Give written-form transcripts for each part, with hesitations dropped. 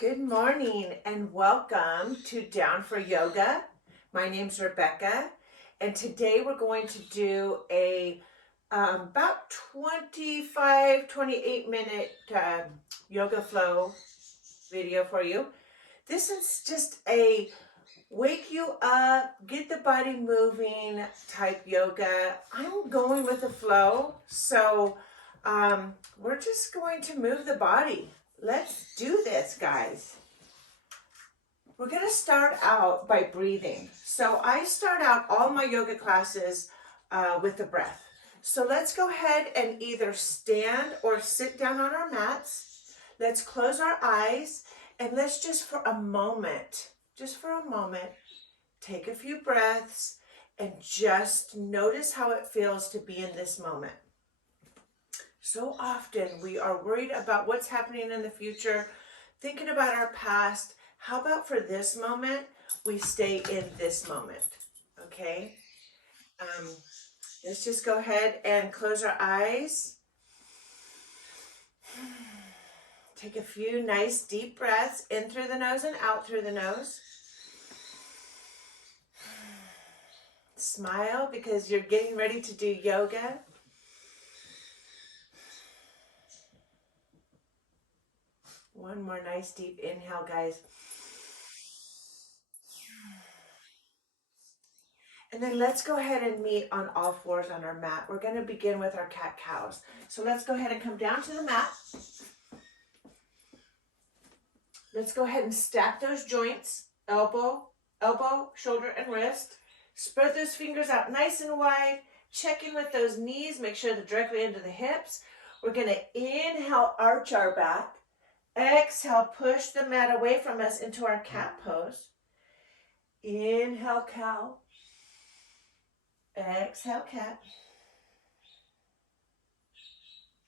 Good morning and welcome to Down for Yoga. My name's Rebecca, and today we're going to do a about 28 minute yoga flow video for you. This is just a wake you up, get the body moving type yoga. I'm going with the flow, so we're just going to move the body. Let's do this, guys. We're going to start out by breathing. So I start out all my yoga classes with the breath. So let's go ahead and either stand or sit down on our mats. Let's close our eyes and let's just for a moment, take a few breaths and just notice how it feels to be in this moment. So often we are worried about what's happening in the future, thinking about our past. How about for this moment, we stay in this moment, okay? Let's just go ahead and close our eyes. Take a few nice deep breaths in through the nose and out through the nose. Smile because you're getting ready to do yoga. One more nice deep inhale, guys. And then let's go ahead and meet on all fours on our mat. We're going to begin with our cat-cows. So let's go ahead and come down to the mat. Let's go ahead and stack those joints, elbow, shoulder, and wrist. Spread those fingers out nice and wide. Check in with those knees. Make sure they're directly into the hips. We're going to inhale, arch our back. Exhale, push the mat away from us into our cat pose. Inhale, cow. Exhale, cat.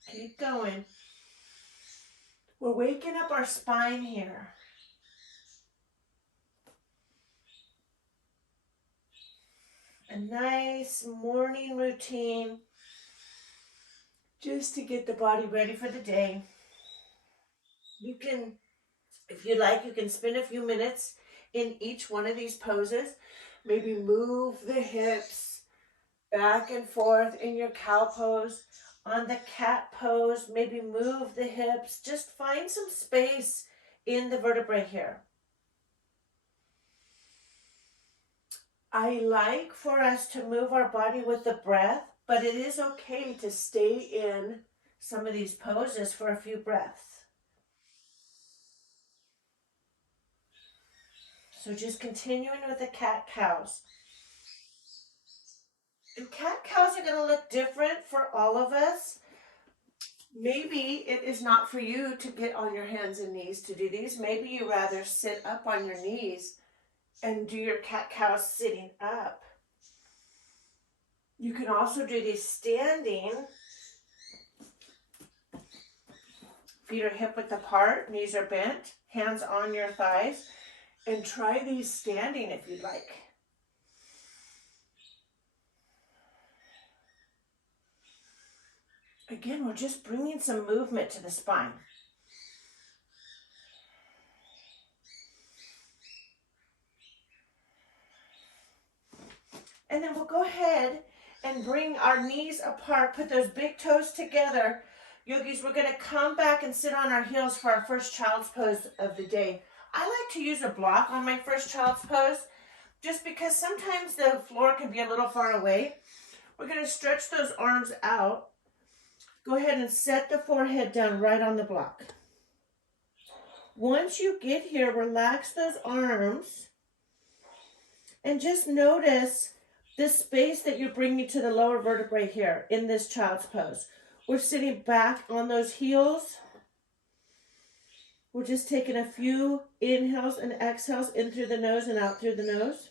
Keep going. We're waking up our spine here. A nice morning routine just to get the body ready for the day. You can, if you like, you can spend a few minutes in each one of these poses. Maybe move the hips back and forth in your cow pose. On the cat pose, maybe move the hips. Just find some space in the vertebrae here. I like for us to move our body with the breath, but it is okay to stay in some of these poses for a few breaths. So just continuing with the cat-cows. And cat-cows are going to look different for all of us. Maybe it is not for you to get on your hands and knees to do these. Maybe you rather sit up on your knees and do your cat-cows sitting up. You can also do these standing. Feet are hip-width apart, knees are bent, hands on your thighs. And try these standing if you'd like. Again, we're just bringing some movement to the spine. And then we'll go ahead and bring our knees apart, put those big toes together. Yogis, we're going to come back and sit on our heels for our first child's pose of the day. I like to use a block on my first child's pose just because sometimes the floor can be a little far away. We're going to stretch those arms out. Go ahead and set the forehead down right on the block. Once you get here, relax those arms and just notice the space that you're bringing to the lower vertebrae here in this child's pose. We're sitting back on those heels. We're just taking a few inhales and exhales in through the nose and out through the nose.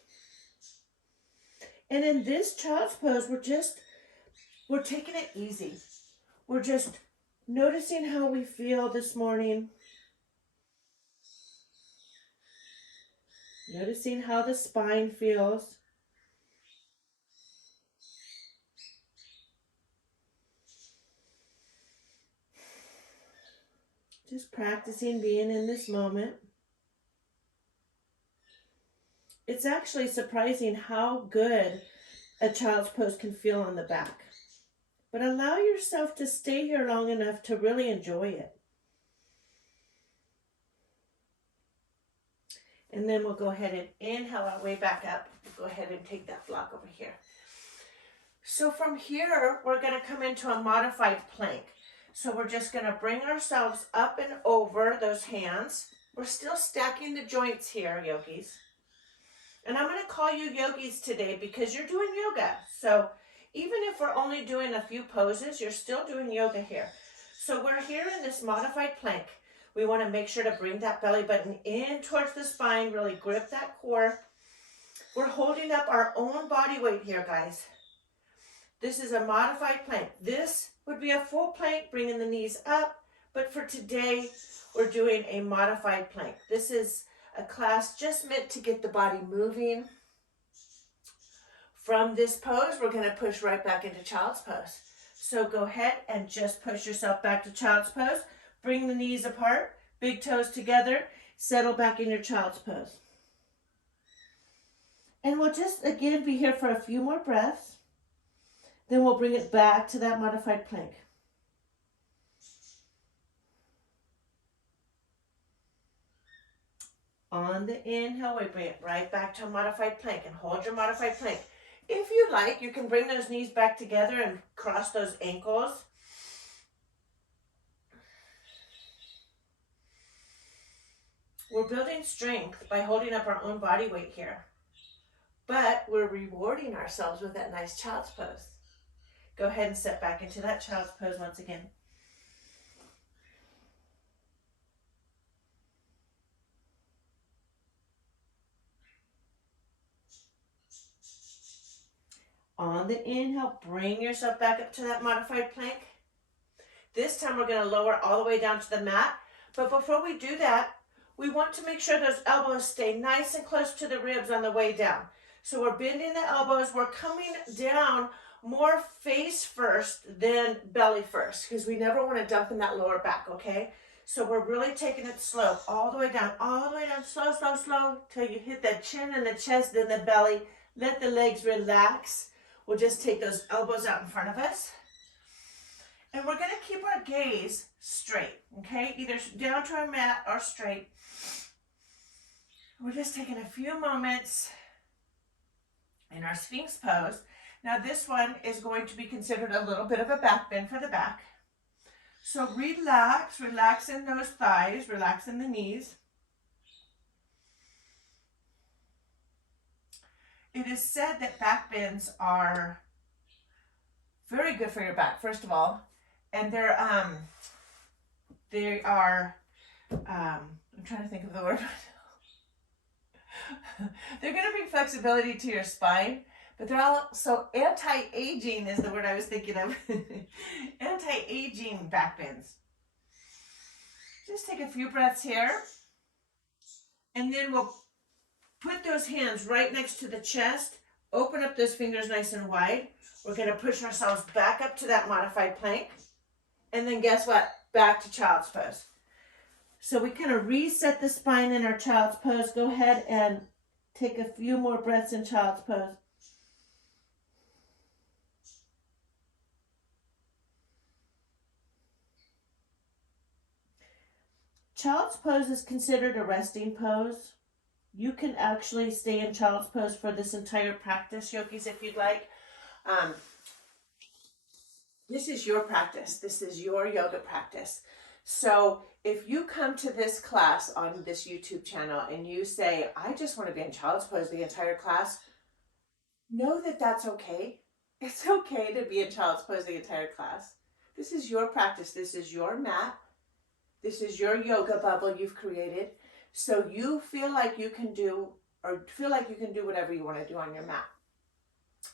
And in this child's pose, we're taking it easy. We're just noticing how we feel this morning. Noticing how the spine feels. Just practicing being in this moment. It's actually surprising how good a child's pose can feel on the back. But allow yourself to stay here long enough to really enjoy it. And then we'll go ahead and inhale our way back up. Go ahead and take that block over here. So from here, we're going to come into a modified plank. So we're just going to bring ourselves up and over those hands. We're still stacking the joints here, yogis. And I'm going to call you yogis today because you're doing yoga. So even if we're only doing a few poses, you're still doing yoga here. So we're here in this modified plank. We want to make sure to bring that belly button in towards the spine, really grip that core. We're holding up our own body weight here, guys. This is a modified plank. This would be a full plank, bringing the knees up, but for today, we're doing a modified plank. This is a class just meant to get the body moving. From this pose, we're going to push right back into child's pose. So go ahead and just push yourself back to child's pose. Bring the knees apart, big toes together, settle back in your child's pose. And we'll just again be here for a few more breaths. Then we'll bring it back to that modified plank. On the inhale, we bring it right back to a modified plank and hold your modified plank. If you like, you can bring those knees back together and cross those ankles. We're building strength by holding up our own body weight here, but we're rewarding ourselves with that nice child's pose. Go ahead and step back into that child's pose once again. On the inhale, bring yourself back up to that modified plank. This time we're going to lower all the way down to the mat, but before we do that, we want to make sure those elbows stay nice and close to the ribs on the way down. So we're bending the elbows. We're coming down more face first than belly first because we never want to dump in that lower back, okay? So we're really taking it slow, all the way down, slow, slow, slow, till you hit the chin and the chest, then the belly. Let the legs relax. We'll just take those elbows out in front of us. And we're going to keep our gaze straight, okay? Either down to our mat or straight. We're just taking a few moments in our Sphinx pose. Now this one is going to be considered a little bit of a back bend for the back. So relax, relax in those thighs, relax in the knees. It is said that back bends are very good for your back, first of all. And they are, I'm trying to think of the word. They're going to bring flexibility to your spine, but they're also anti-aging is the word I was thinking of. Anti-aging back bends. Just take a few breaths here. And then we'll put those hands right next to the chest. Open up those fingers nice and wide. We're going to push ourselves back up to that modified plank. And then guess what? Back to child's pose. So we kind of reset the spine in our child's pose. Go ahead and take a few more breaths in child's pose. Child's pose is considered a resting pose. You can actually stay in child's pose for this entire practice, yogis, if you'd like. This is your practice. This is your yoga practice. So if you come to this class on this YouTube channel and you say, I just want to be in child's pose the entire class, know that that's okay. It's okay to be in child's pose the entire class. This is your practice. This is your mat. This is your yoga bubble you've created. So you feel like you can do whatever you want to do on your mat.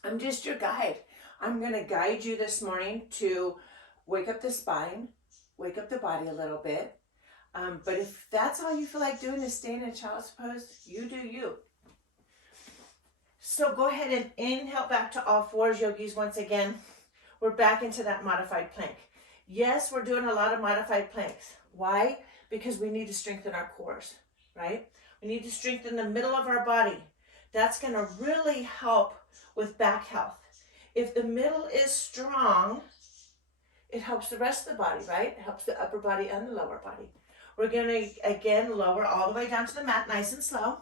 I'm just your guide. I'm going to guide you this morning to wake up the spine, wake up the body a little bit. But if that's all you feel like doing is staying in child's pose, you do you. So go ahead and inhale back to all fours, yogis, once again. We're back into that modified plank. Yes, we're doing a lot of modified planks. Why? because we need to strengthen our cores, right? We need to strengthen the middle of our body. That's going to really help with back health. If the middle is strong, it helps the rest of the body, right? It helps the upper body and the lower body. We're going to, again, lower all the way down to the mat, nice and slow.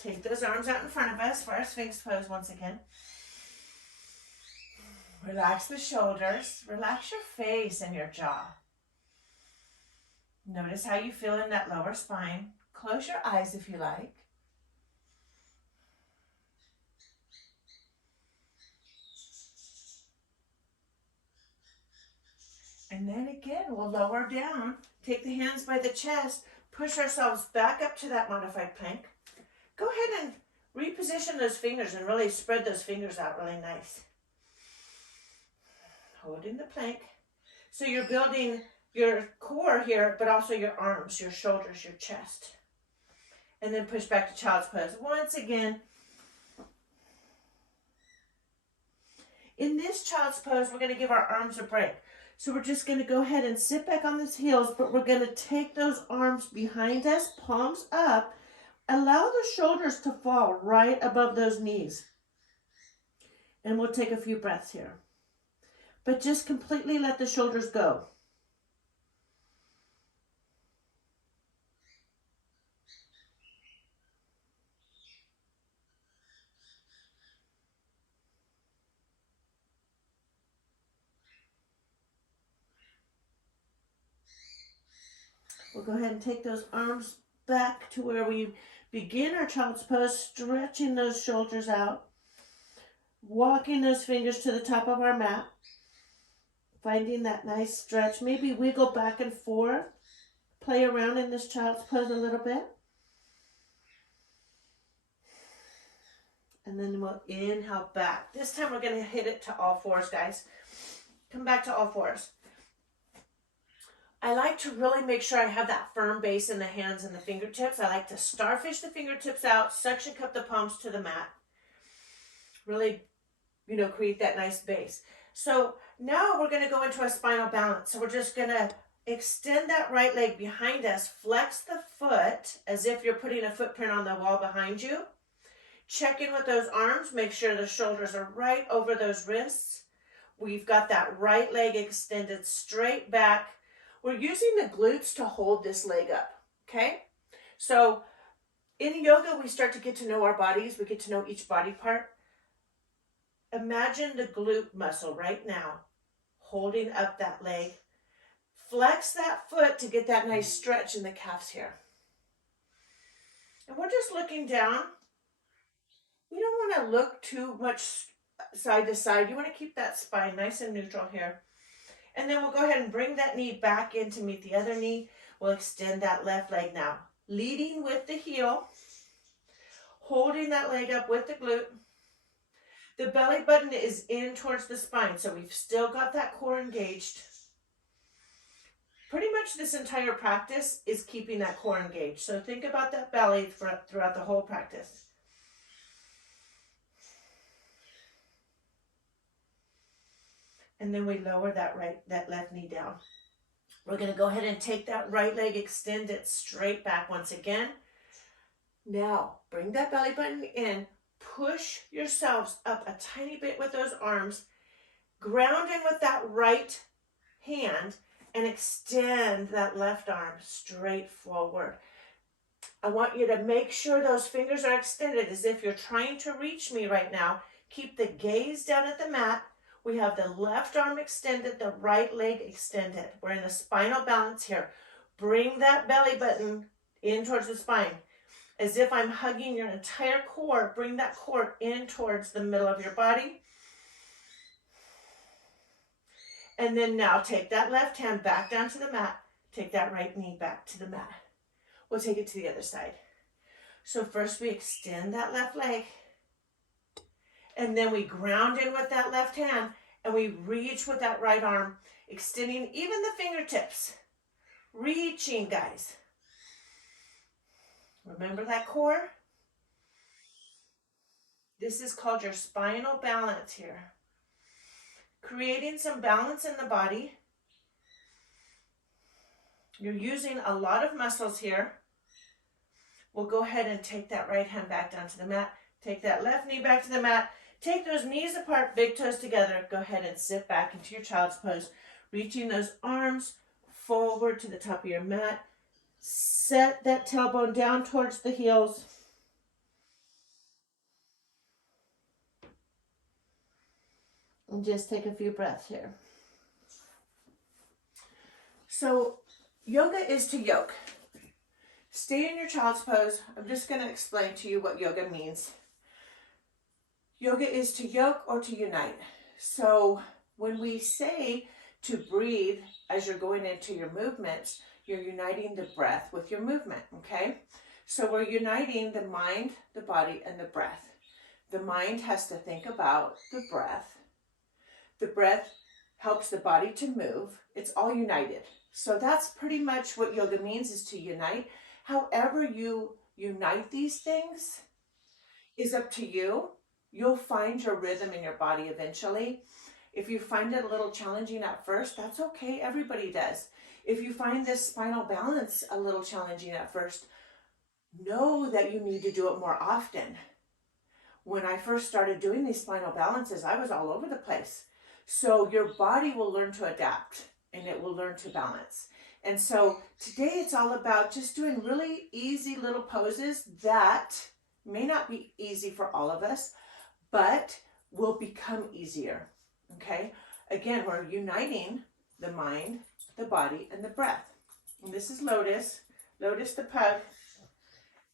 Take those arms out in front of us for our Sphinx pose once again. Relax the shoulders. Relax your face and your jaw. Notice how you feel in that lower spine. Close your eyes if you like. And then again, we'll lower down. Take the hands by the chest. Push ourselves back up to that modified plank. Go ahead and reposition those fingers and really spread those fingers out really nice. Holding the plank. So you're building your core here, but also your arms, your shoulders, your chest. And then push back to child's pose. Once again. In this child's pose, we're going to give our arms a break. So we're just going to go ahead and sit back on these heels, but we're going to take those arms behind us, palms up. Allow the shoulders to fall right above those knees. And we'll take a few breaths here. But just completely let the shoulders go. We'll go ahead and take those arms back to where we begin our child's pose, stretching those shoulders out, walking those fingers to the top of our mat, finding that nice stretch. Maybe wiggle back and forth, play around in this child's pose a little bit. And then we'll inhale back. This time we're going to hit it to all fours, guys. Come back to all fours. I like to really make sure I have that firm base in the hands and the fingertips. I like to starfish the fingertips out, suction cup the palms to the mat. Really, create that nice base. So now we're going to go into a spinal balance. So we're just going to extend that right leg behind us, flex the foot as if you're putting a footprint on the wall behind you. Check in with those arms, make sure the shoulders are right over those wrists. We've got that right leg extended straight back. We're using the glutes to hold this leg up, okay? So in yoga, we start to get to know our bodies. We get to know each body part. Imagine the glute muscle right now, holding up that leg. Flex that foot to get that nice stretch in the calves here. And we're just looking down. We don't want to look too much side to side. You want to keep that spine nice and neutral here. And then we'll go ahead and bring that knee back in to meet the other knee. We'll extend that left leg now. Leading with the heel. Holding that leg up with the glute. The belly button is in towards the spine, so we've still got that core engaged. Pretty much this entire practice is keeping that core engaged. So think about that belly throughout the whole practice. And then we lower that left knee down. We're going to go ahead and take that right leg, extend it straight back once again. Now, bring that belly button in. Push yourselves up a tiny bit with those arms. Ground in with that right hand and extend that left arm straight forward. I want you to make sure those fingers are extended as if you're trying to reach me right now. Keep the gaze down at the mat. We have the left arm extended, the right leg extended. We're in a spinal balance here. Bring that belly button in towards the spine. As if I'm hugging your entire core, bring that core in towards the middle of your body. And then now take that left hand back down to the mat. Take that right knee back to the mat. We'll take it to the other side. So first we extend that left leg. And then we ground in with that left hand. And we reach with that right arm. Extending even the fingertips. Reaching, guys. Remember that core? This is called your spinal balance here. Creating some balance in the body. You're using a lot of muscles here. We'll go ahead and take that right hand back down to the mat. Take that left knee back to the mat. Take those knees apart, big toes together. Go ahead and sit back into your child's pose, reaching those arms forward to the top of your mat. Set that tailbone down towards the heels. And just take a few breaths here. So yoga is to yoke. Stay in your child's pose. I'm just going to explain to you what yoga means. Yoga is to yoke or to unite. So when we say to breathe as you're going into your movements, you're uniting the breath with your movement, okay? So we're uniting the mind, the body, and the breath. The mind has to think about the breath. The breath helps the body to move. It's all united. So that's pretty much what yoga means, is to unite. However you unite these things is up to you. You'll find your rhythm in your body eventually. If you find it a little challenging at first, that's okay. Everybody does. If you find this spinal balance a little challenging at first, know that you need to do it more often. When I first started doing these spinal balances, I was all over the place. So your body will learn to adapt and it will learn to balance. And so today it's all about just doing really easy little poses that may not be easy for all of us, but will become easier, okay? Again, we're uniting the mind, the body, and the breath. And this is Lotus, Lotus the pug.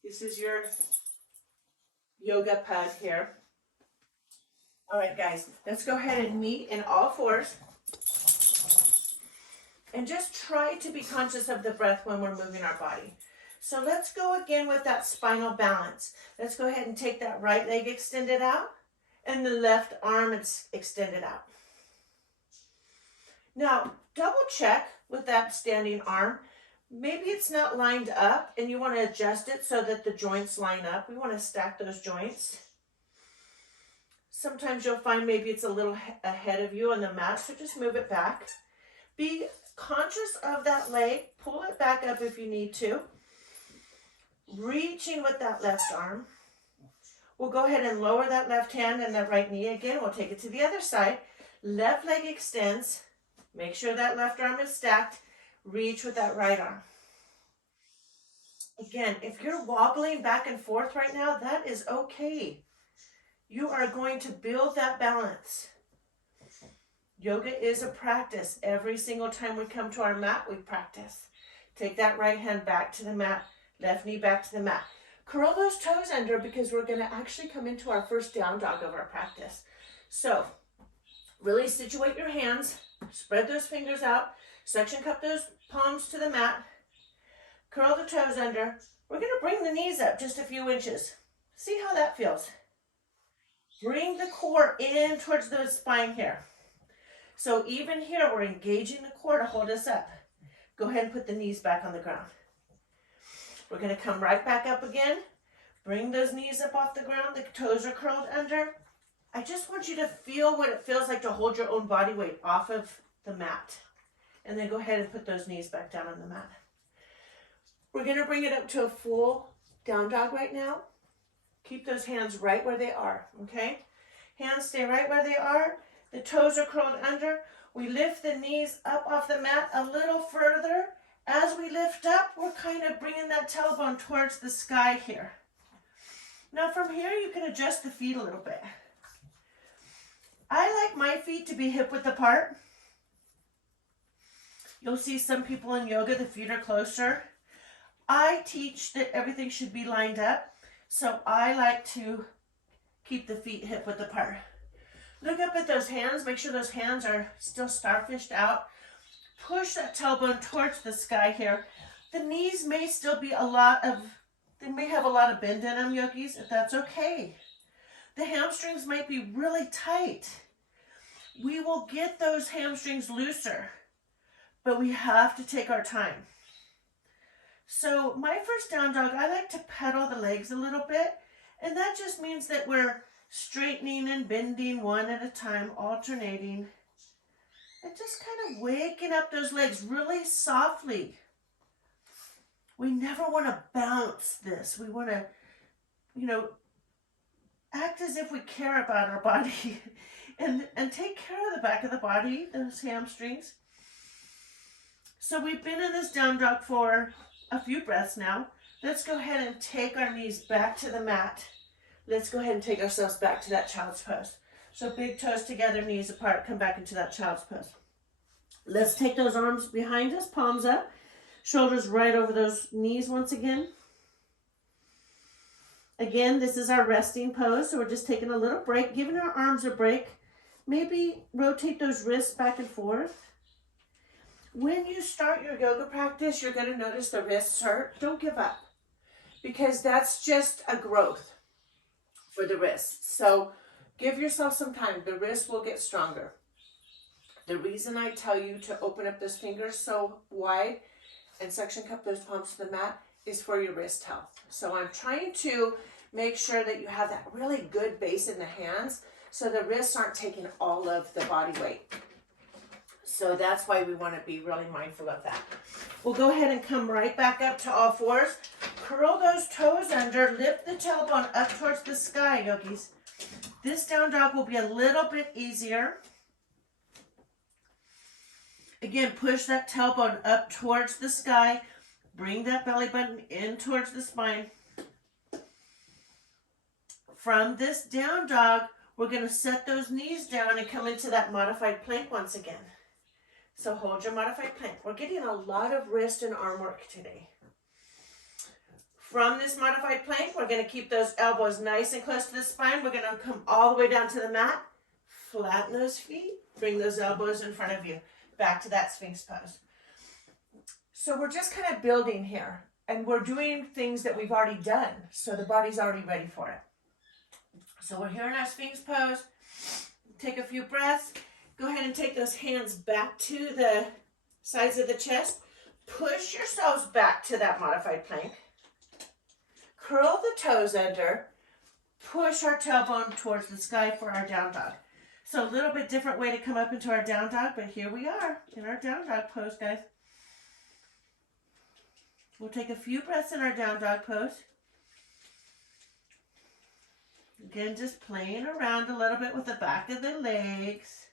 This is your yoga pug here. All right, guys, let's go ahead and meet in all fours. And just try to be conscious of the breath when we're moving our body. So let's go again with that spinal balance. Let's go ahead and take that right leg extended out and the left arm extended out. Now, double check with that standing arm. Maybe it's not lined up and you want to adjust it so that the joints line up. We want to stack those joints. Sometimes you'll find maybe it's a little ahead of you on the mat, so just move it back. Be conscious of that leg. Pull it back up if you need to. Reaching with that left arm. We'll go ahead and lower that left hand and that right knee again. We'll take it to the other side. Left leg extends. Make sure that left arm is stacked. Reach with that right arm. Again, if you're wobbling back and forth right now, that is okay. You are going to build that balance. Yoga is a practice. Every single time we come to our mat, we practice. Take that right hand back to the mat, left knee back to the mat. Curl those toes under because we're going to actually come into our first down dog of our practice. So, really situate your hands, spread those fingers out, suction cup those palms to the mat, curl the toes under. We're going to bring the knees up just a few inches. See how that feels. Bring the core in towards the spine here. So even here, we're engaging the core to hold us up. Go ahead and put the knees back on the ground. We're going to come right back up again. Bring those knees up off the ground. The toes are curled under. I just want you to feel what it feels like to hold your own body weight off of the mat. And then go ahead and put those knees back down on the mat. We're going to bring it up to a full down dog right now. Keep those hands right where they are, okay? Hands stay right where they are. The toes are curled under. We lift the knees up off the mat a little further. As we lift up, we're kind of bringing that tailbone towards the sky here. Now from here, you can adjust the feet a little bit. I like my feet to be hip width apart. You'll see some people in yoga, the feet are closer. I teach that everything should be lined up. So I like to keep the feet hip width apart. Look up at those hands. Make sure those hands are still starfished out. Push that tailbone towards the sky here. The knees may still be they may have a lot of bend in them, yogis, if that's okay. The hamstrings might be really tight. We will get those hamstrings looser, but we have to take our time. So my first down dog, I like to pedal the legs a little bit, and that just means that we're straightening and bending one at a time, alternating, and just kind of waking up those legs really softly. We never want to bounce this. We want to, you know, act as if we care about our body and take care of the back of the body, those hamstrings. So we've been in this down dog for a few breaths now. Let's go ahead and take our knees back to the mat. Let's go ahead and take ourselves back to that child's pose. So big toes together, knees apart, come back into that child's pose. Let's take those arms behind us, palms up, shoulders right over those knees once again. Again, this is our resting pose, so we're just taking a little break, giving our arms a break. Maybe rotate those wrists back and forth. When you start your yoga practice, you're going to notice the wrists hurt. Don't give up, because that's just a growth for the wrists. So give yourself some time. The wrists will get stronger. The reason I tell you to open up those fingers so wide and suction cup those palms to the mat is for your wrist health. So I'm trying to make sure that you have that really good base in the hands so the wrists aren't taking all of the body weight. So that's why we want to be really mindful of that. We'll go ahead and come right back up to all fours. Curl those toes under, lift the tailbone up towards the sky, yogis. This down dog will be a little bit easier. Again, push that tailbone up towards the sky. Bring that belly button in towards the spine. From this down dog, we're going to set those knees down and come into that modified plank once again. So hold your modified plank. We're getting a lot of wrist and arm work today. From this modified plank, we're going to keep those elbows nice and close to the spine. We're going to come all the way down to the mat. Flatten those feet. Bring those elbows in front of you. Back to that Sphinx pose. So we're just kind of building here. And we're doing things that we've already done. So the body's already ready for it. So we're here in our Sphinx pose. Take a few breaths. Go ahead and take those hands back to the sides of the chest. Push yourselves back to that modified plank. Curl the toes under. Push our tailbone towards the sky for our down dog. So a little bit different way to come up into our down dog, but here we are in our down dog pose, guys. We'll take a few breaths in our down dog pose. Again, just playing around a little bit with the back of the legs.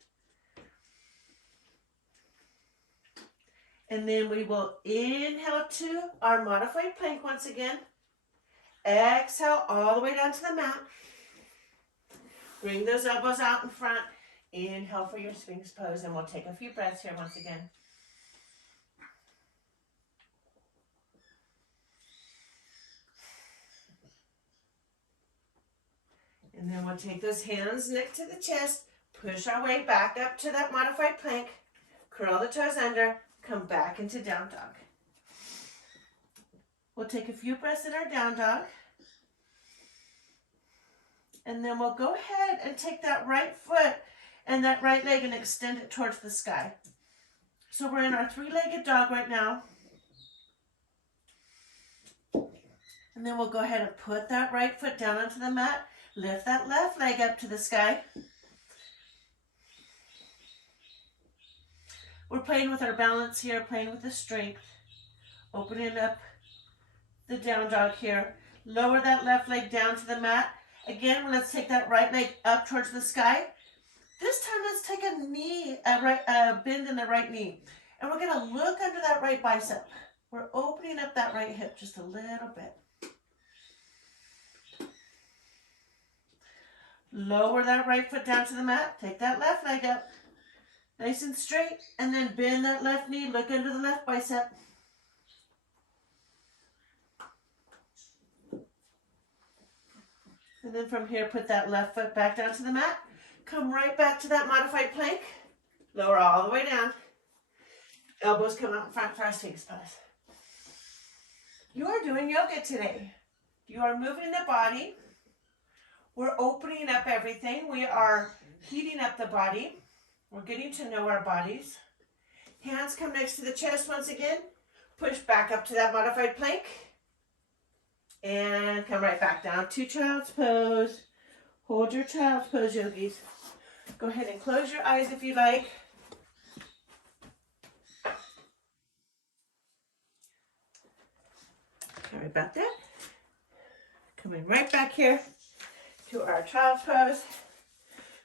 And then we will inhale to our modified plank once again. Exhale all the way down to the mat. Bring those elbows out in front. Inhale for your Sphinx pose, and we'll take a few breaths here once again. And then we'll take those hands next to the chest, push our way back up to that modified plank, curl the toes under, come back into down dog. We'll take a few breaths in our down dog. And then we'll go ahead and take that right foot and that right leg and extend it towards the sky. So we're in our three-legged dog right now. And then we'll go ahead and put that right foot down onto the mat. Lift that left leg up to the sky. We're playing with our balance here, playing with the strength. Opening up the down dog here. Lower that left leg down to the mat. Again, let's take that right leg up towards the sky. This time, let's take a bend in the right knee. And we're going to look under that right bicep. We're opening up that right hip just a little bit. Lower that right foot down to the mat. Take that left leg up. Nice and straight. And then bend that left knee. Look under the left bicep. And then from here, put that left foot back down to the mat. Come right back to that modified plank. Lower all the way down. Elbows come out in front for our Sphinx pose. You are doing yoga today. You are moving the body. We're opening up everything. We are heating up the body. We're getting to know our bodies. Hands come next to the chest once again. Push back up to that modified plank. And come right back down to child's pose. Hold your child's pose, yogis. Go ahead and close your eyes if you like. Sorry about that. Coming right back here to our child's pose.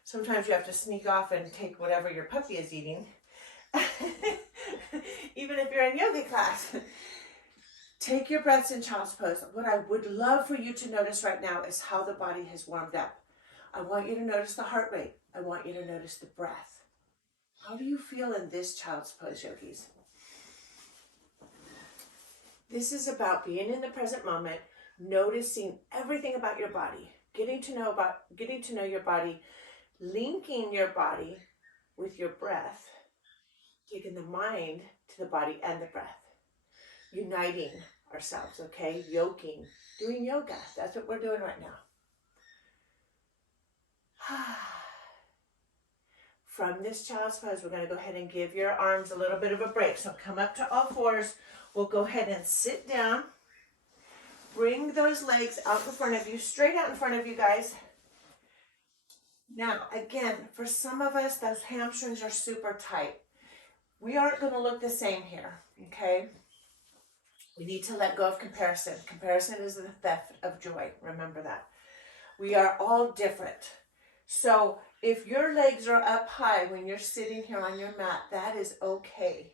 Sometimes you have to sneak off and take whatever your puppy is eating. Even if you're in yoga class. Take your breaths in child's pose. What I would love for you to notice right now is how the body has warmed up. I want you to notice the heart rate. I want you to notice the breath. How do you feel in this child's pose, yogis? This is about being in the present moment, noticing everything about your body, getting to know your body, linking your body with your breath, taking the mind to the body and the breath, uniting ourselves, okay? Yoking, doing yoga. That's what we're doing right now. From this child's pose, we're going to go ahead and give your arms a little bit of a break. So come up to all fours. We'll go ahead and sit down. Bring those legs out in front of you, straight out in front of you, guys. Now, again, for some of us, those hamstrings are super tight. We aren't going to look the same here, okay? We need to let go of comparison. Comparison is the theft of joy. Remember that. We are all different. So if your legs are up high when you're sitting here on your mat, that is okay.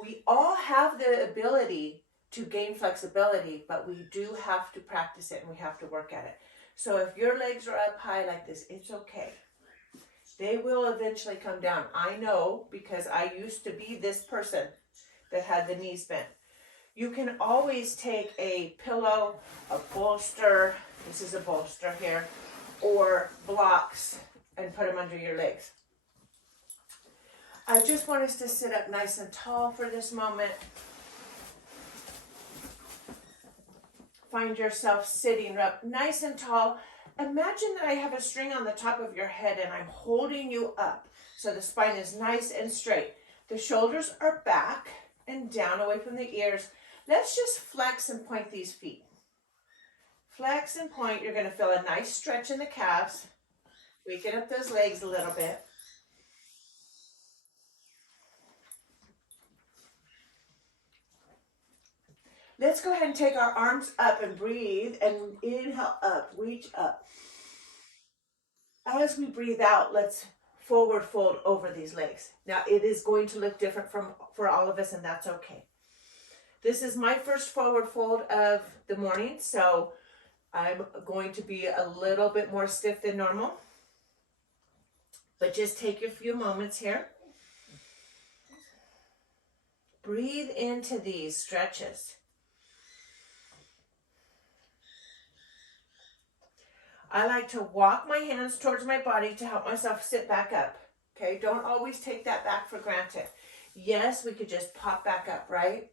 We all have the ability to gain flexibility, but we do have to practice it and we have to work at it. So if your legs are up high like this, it's okay. They will eventually come down. I know, because I used to be this person that had the knees bent. You can always take a pillow, a bolster, this is a bolster here, or blocks and put them under your legs. I just want us to sit up nice and tall for this moment. Find yourself sitting up nice and tall. Imagine that I have a string on the top of your head and I'm holding you up so the spine is nice and straight. The shoulders are back and down away from the ears. Let's just flex and point these feet. Flex and point. You're going to feel a nice stretch in the calves. Waking up those legs a little bit. Let's go ahead and take our arms up and breathe and inhale up, reach up. As we breathe out, let's forward fold over these legs. Now it is going to look different for all of us, and that's okay. This is my first forward fold of the morning, so I'm going to be a little bit more stiff than normal. But just take a few moments here. Breathe into these stretches. I like to walk my hands towards my body to help myself sit back up. Okay, don't always take that back for granted. Yes, we could just pop back up, right?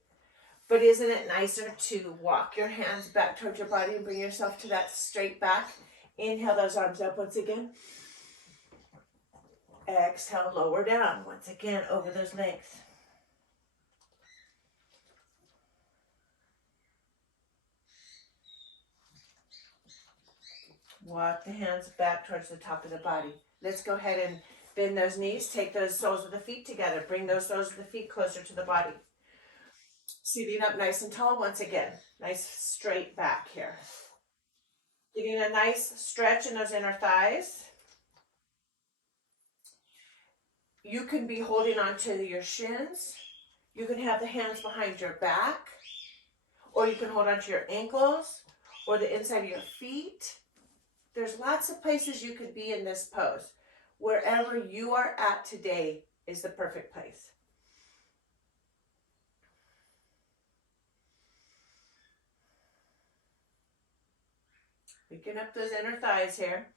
But isn't it nicer to walk your hands back towards your body and bring yourself to that straight back? Inhale those arms up once again. Exhale, lower down once again over those legs. Walk the hands back towards the top of the body. Let's go ahead and bend those knees. Take those soles of the feet together. Bring those soles of the feet closer to the body. Sitting up nice and tall once again. Nice straight back here. Getting a nice stretch in those inner thighs. You can be holding on to your shins. You can have the hands behind your back. Or you can hold on to your ankles or the inside of your feet. There's lots of places you could be in this pose. Wherever you are at today is the perfect place. Picking up those inner thighs here.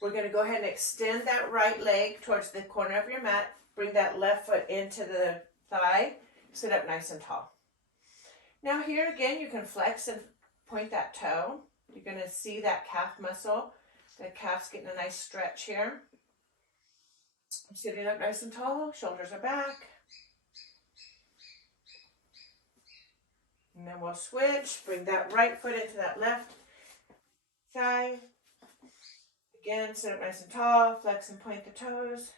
We're going to go ahead and extend that right leg towards the corner of your mat. Bring that left foot into the thigh. Sit up nice and tall. Now here again, you can flex and point that toe. You're going to see that calf muscle. The calf's getting a nice stretch here. I'm sitting up nice and tall. Shoulders are back. And then we'll switch. Bring that right foot into that left thigh. Again, sit up nice and tall. Flex and point the toes.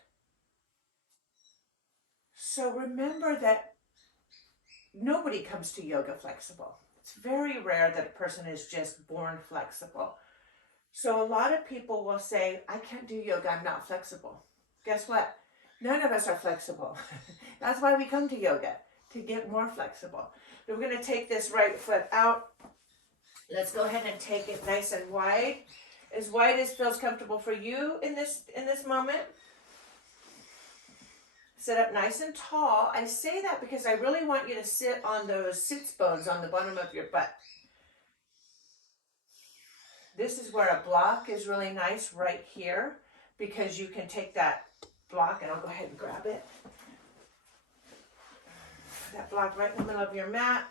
So remember that nobody comes to yoga flexible. It's very rare that a person is just born flexible. So a lot of people will say, I can't do yoga, I'm not flexible. Guess what? None of us are flexible. That's why we come to yoga, to get more flexible. We're going to take this right foot out. Let's go ahead and take it nice and wide as feels comfortable for you in this moment. Sit up nice and tall. I say that because I really want you to sit on those sits bones on the bottom of your butt. This is where a block is really nice right here, because you can take that block, and I'll go ahead and grab it. That block right in the middle of your mat.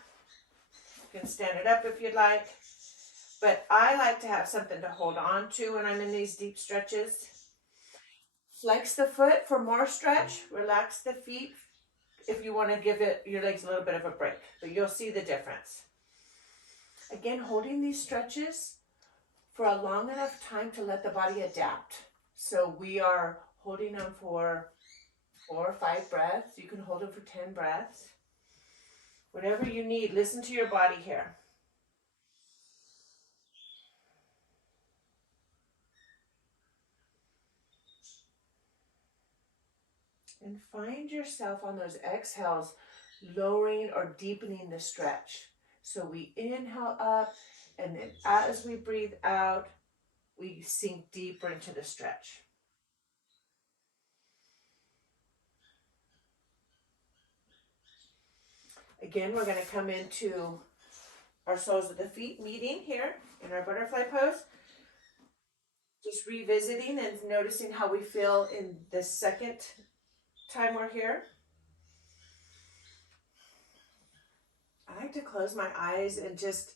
You can stand it up if you'd like. But I like to have something to hold on to when I'm in these deep stretches. Flex the foot for more stretch. Relax the feet if you want to give your legs a little bit of a break. But you'll see the difference. Again, holding these stretches for a long enough time to let the body adapt. So we are holding them for 4 or 5 breaths. You can hold them for 10 breaths. Whatever you need, listen to your body here. And find yourself on those exhales, lowering or deepening the stretch. So we inhale up, and then as we breathe out, we sink deeper into the stretch. Again, we're going to come into our soles of the feet meeting here in our butterfly pose. Just revisiting and noticing how we feel in the second time we're here. I like to close my eyes and just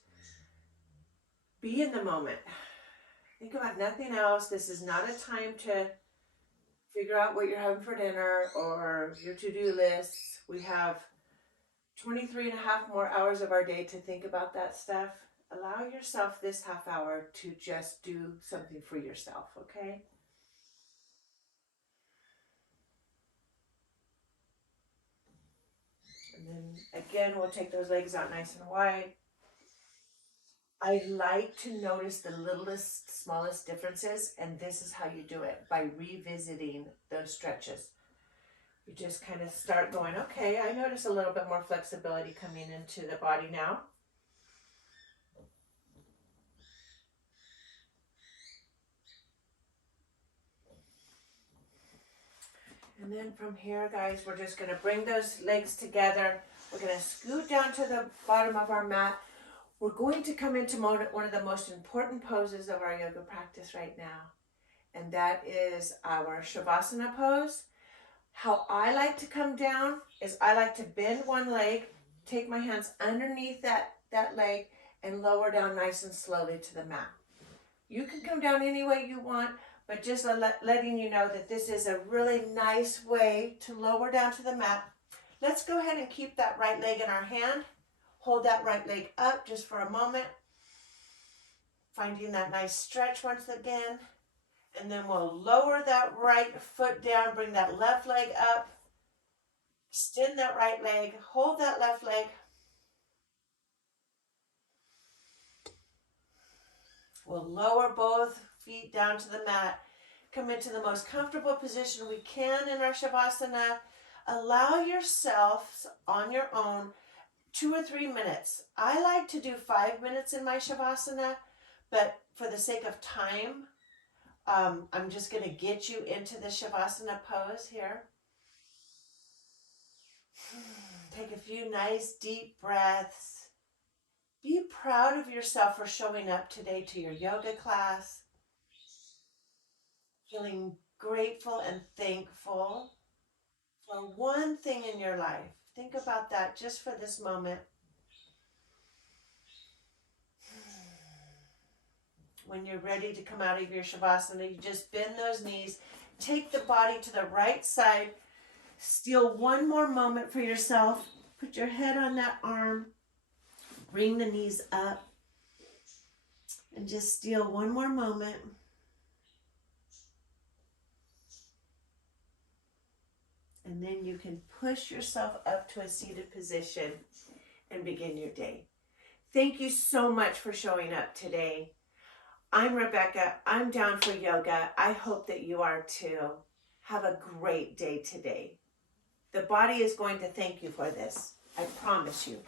be in the moment. Think about nothing else. This is not a time to figure out what you're having for dinner or your to-do lists. We have 23 and a half more hours of our day to think about that stuff. Allow yourself this half hour to just do something for yourself, okay? And then again, we'll take those legs out nice and wide. I like to notice the littlest, smallest differences, and this is how you do it, by revisiting those stretches. You just kind of start going, okay, I notice a little bit more flexibility coming into the body now. And then from here, guys, we're just going to bring those legs together. We're going to scoot down to the bottom of our mat. We're going to come into one of the most important poses of our yoga practice right now, and that is our Shavasana pose. How I like to come down is I like to bend one leg, take my hands underneath that leg, and lower down nice and slowly to the mat. You can come down any way you want, but just letting you know that this is a really nice way to lower down to the mat. Let's go ahead and keep that right leg in our hand. Hold that right leg up just for a moment. Finding that nice stretch once again. And then we'll lower that right foot down, bring that left leg up. Extend that right leg, hold that left leg. We'll lower both feet down to the mat. Come into the most comfortable position we can in our Shavasana. Allow yourselves on your own 2 or 3 minutes. I like to do 5 minutes in my Shavasana, but for the sake of time, I'm just going to get you into the Shavasana pose here. Take a few nice deep breaths. Be proud of yourself for showing up today to your yoga class. Feeling grateful and thankful for one thing in your life. Think about that just for this moment. When you're ready to come out of your Shavasana, you just bend those knees, take the body to the right side, steal one more moment for yourself, put your head on that arm, bring the knees up, and just steal one more moment. And then you can push yourself up to a seated position. and begin your day. Thank you so much for showing up today. I'm Rebecca. I'm down for yoga. I hope that you are too. Have a great day today. The body is going to thank you for this. I promise you.